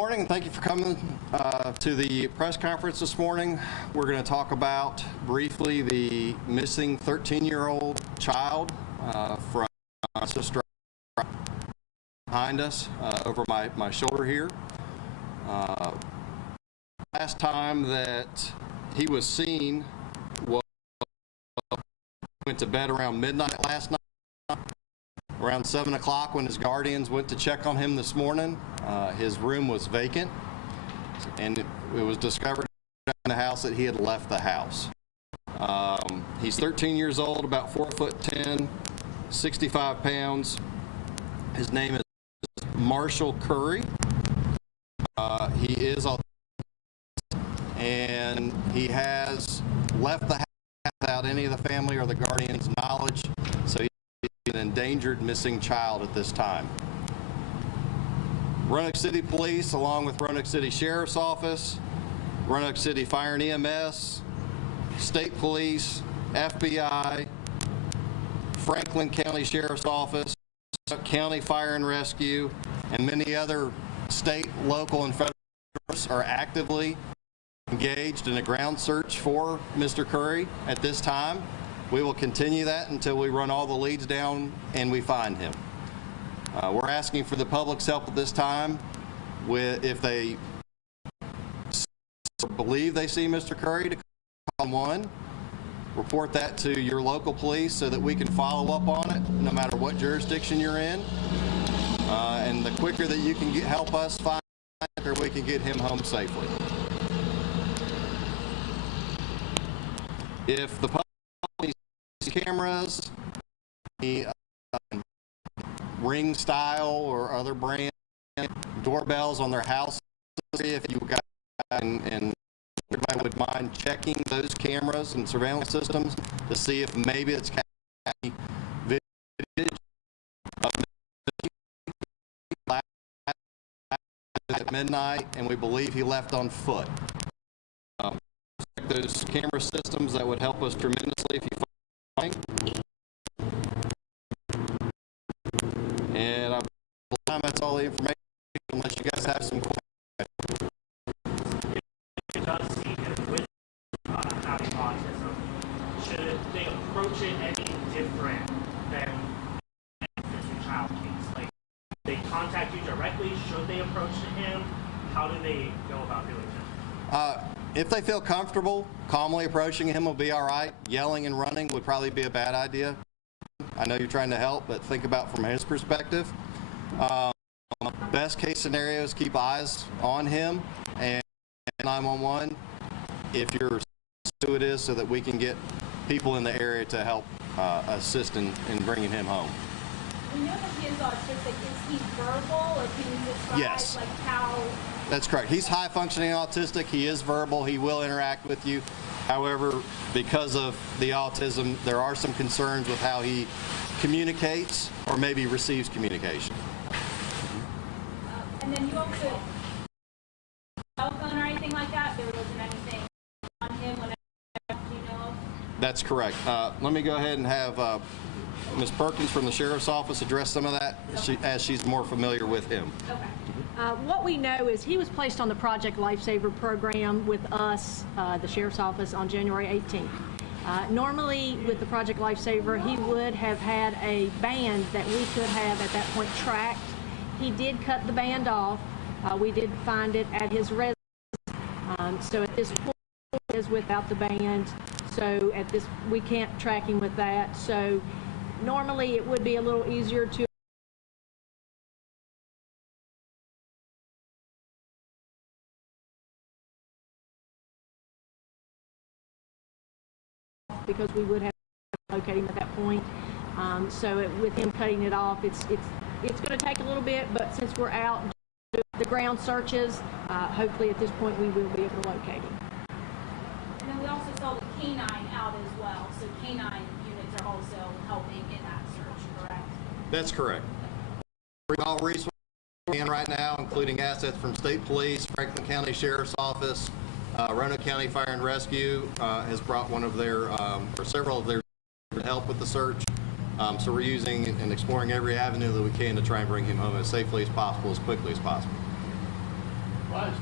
Morning, and thank you for coming to the press conference this morning. We're going to talk about briefly the missing 13-year-old child from my sister behind us over my shoulder here. Last time that he was seen was went to bed around midnight last night. Around 7 o'clock when his guardians went to check on him this morning, his room was vacant, and it was discovered in the house that he had left the house. He's 13 years old, about 4'10", 65 pounds. His name is Marshall Curry. He is autistic, and he has left the house without any of the family or the guardian's knowledge, so an endangered missing child at this time. Roanoke City Police, along with Roanoke City Sheriff's Office, Roanoke City Fire and EMS, State Police, FBI, Franklin County Sheriff's Office, County Fire and Rescue, and many other state, local, and federal forces are actively engaged in a ground search for Mr. Curry at this time. We will continue that until we run all the leads down and we find him. We're asking for the public's help at this time. If they believe they see Mr. Curry, to call 1, report that to your local police so that we can follow up on it no matter what jurisdiction you're in. And the quicker that you can help us find him, the quicker we can get him home safely. If the public cameras, the Ring style or other brand doorbells on their houses, if you got and everybody would mind checking those cameras and surveillance systems to see if maybe it's video of at midnight, and we believe he left on foot. Those camera systems, that would help us tremendously if you find. And I believe that's all the information, unless you guys have some questions. It does seem that with having autism, should they approach it any different than a child case? Like, they contact you directly? Should they approach him? How do they go about doing it? If they feel comfortable, calmly approaching him will be all right. Yelling and running would probably be a bad idea. I know you're trying to help, but think about from his perspective. Best case scenario is keep eyes on him and 911 if you're who it is, so that we can get people in the area to help assist in bringing him home. We know that he is autistic. Is he verbal, or can you describe Yes. like how? That's correct. He's high functioning autistic. He is verbal. He will interact with you. However, because of the autism, there are some concerns with how he communicates or maybe receives communication. And then you also cell phone or anything like that? There wasn't anything on him whenever you know of? That's correct. Let me go ahead and have Ms. Perkins from the Sheriff's Office address some of that, as she's more familiar with him. Okay. What we know is he was placed on the Project Lifesaver program with us, the Sheriff's Office, on January 18th. Normally, with the Project Lifesaver, he would have had a band that we could have at that point tracked. He did cut the band off. We did find it at his residence. So at this point, he is without the band. So at this, we can't track him with that. So normally, it would be a little easier to because we would have to locate him at that point. With him cutting it off, it's going to take a little bit, but since we're out doing the ground searches, hopefully at this point we will be able to locate him. And then we also saw the canine out as well, so canine units are also helping in that search, correct? That's correct. All resources in right now, including assets from State Police, Franklin County Sheriff's Office, Roanoke County Fire and Rescue has brought one of their, or several of their, to help with the search. So we're using and exploring every avenue that we can to try and bring him home as safely as possible, as quickly as possible.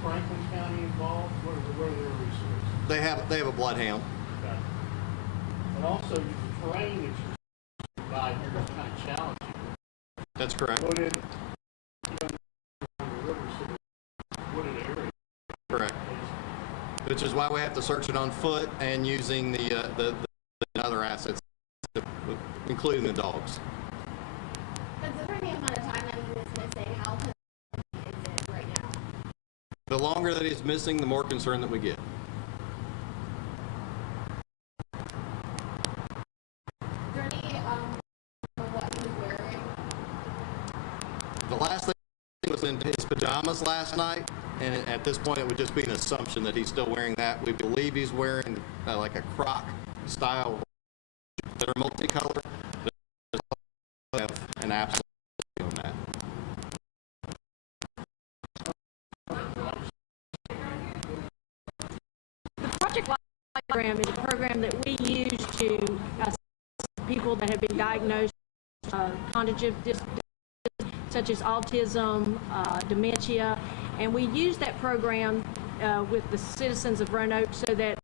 Franklin County involved? What are their resources? They have a bloodhound. Okay. And also, the terrain that you provide here is kind of challenging. That's correct. Wooded, wooded area. Correct. Which is why we have to search it on foot and using the other assets, including the dogs. Considering the amount of time that he was missing, how concerned is it right now? The longer that he's missing, the more concerned that we get. Is there any of what he was wearing? The last thing was in his pajamas last night, and at this point it would just be an assumption that he's still wearing that. We believe he's wearing like a croc style that are multicolored. Have an absolute on that. The Project Life program is a program that we use to assist people that have been diagnosed with cognitive disabilities such as autism, dementia, and we use that program with the citizens of Roanoke so that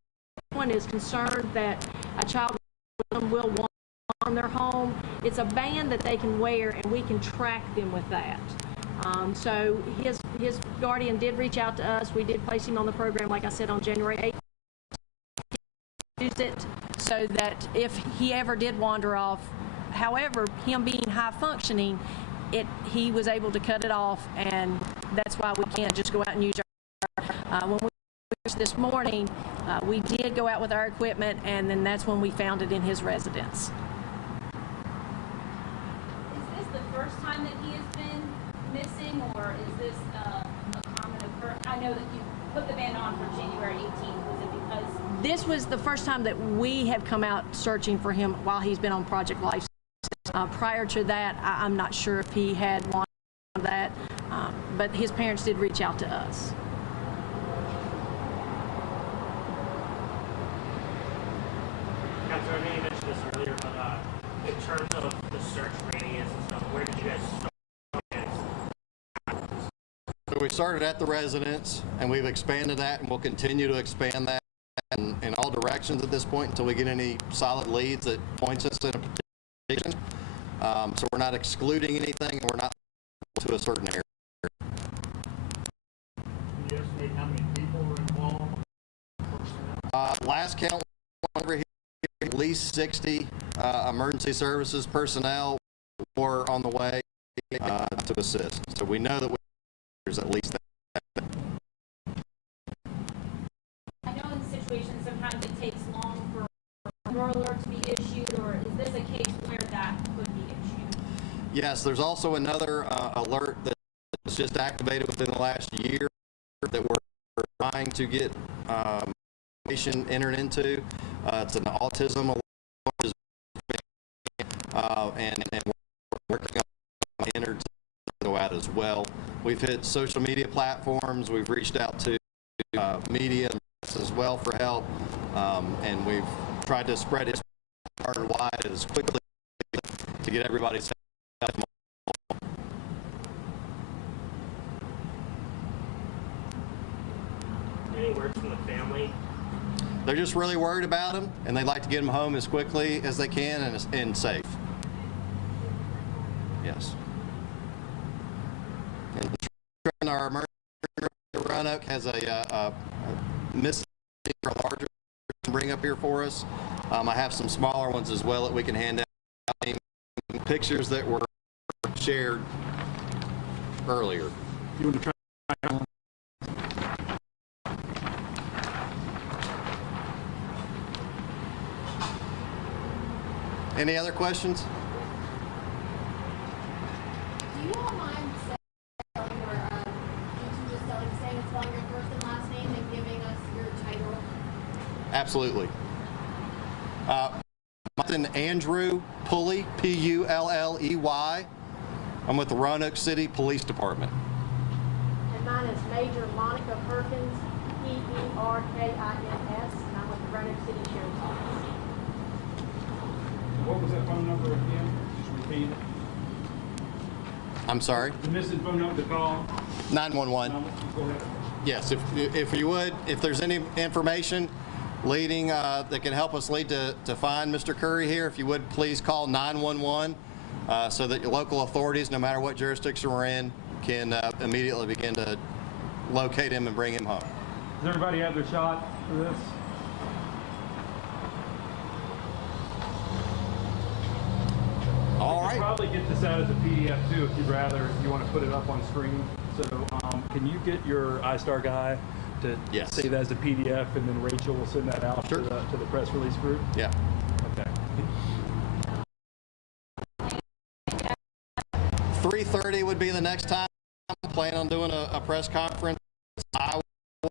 everyone is concerned that a child will want from their home. It's a band that they can wear, and we can track them with that. So his guardian did reach out to us. We did place him on the program, like I said, on January 8th. Use it so that if he ever did wander off, however, him being high functioning, he was able to cut it off, and that's why we can't just go out and use our. When we this morning, we did go out with our equipment, and then that's when we found it in his residence. Is this the first time that he has been missing, or is this a common occurrence? I know that you put the ban on for January 18th. Was it because This was the first time that we have come out searching for him while he's been on Project Life. Prior to that, I'm not sure if he had wanted that, but his parents did reach out to us. Councilor, I know you mentioned this earlier, but in terms of the search radius and stuff, where did you guys start? So we started at the residence, and we've expanded that, and we'll continue to expand that in all directions at this point until we get any solid leads that points us in a particular direction. So we're not excluding anything, and we're not to a certain area. Can you estimate how many people were involved? Last count over here, at least 60 emergency services personnel were on the way to assist. So we know that there's at least that. I know in situations sometimes it takes long for an alert to be issued, or is this a case where that could be issued? Yes, there's also another alert that was just activated within the last year that we're trying to get information entered into. It's an autism alert, and we're working on entered to go out as well. We've hit social media platforms. We've reached out to media as well for help, and we've tried to spread it far and wide as quickly to get everybody safe. Any words from the family? They're just really worried about him, and they'd like to get him home as quickly as they can and safe. Yes. And our emergency Roanoke has a missing or larger bring up here for us. I have some smaller ones as well that we can hand out. Pictures that were shared earlier. You want to try? Any other questions? Do you all mind saying, or you two just saying it's spelling your first and last name and giving us your title? Absolutely. I'm Andrew Pulley, P-U-L-L-E-Y. I'm with the Roanoke City Police Department. And mine is Major Monica Perkins, P-E-R-K-I-N-S, and I'm with the Roanoke City Sheriff's Office. What was that phone number again? Just repeat it. I'm sorry? The missing phone number to call. 911. No, go ahead. Yes, if you would, if there's any information leading that can help us lead to find Mr. Curry here, if you would please call 911 so that your local authorities, no matter what jurisdiction we're in, can immediately begin to locate him and bring him home. Does everybody have their shot for this? All You right. can probably get this out as a PDF too if you'd rather, if you want to put it up on screen. So can you get your iStar guy to Yes. save that as a PDF, and then Rachel will send that out Sure. to the press release group? Yeah. Okay. 3:30 would be the next time. I'm planning on doing a press conference. I will,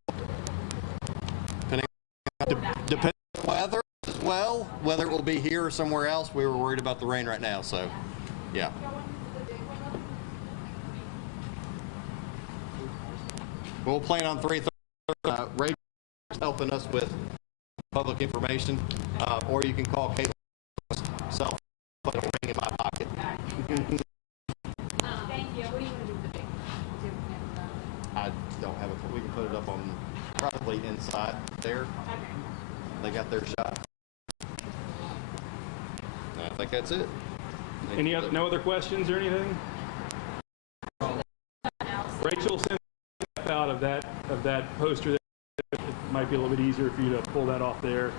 depending on weather as well, whether it will be here or somewhere else. We were worried about the rain right now, so yeah. We'll plan on 3:30. Rachel's helping us with public information, or you can call Caleb's cell phone. It'll ring in my pocket. Thank you. What do you want to do with the big? I don't have it. We can put it up on probably inside there. They got their shot. I think that's it. No other questions or anything? Rachel sent out of that poster. It might be a little bit easier for you to pull that off there.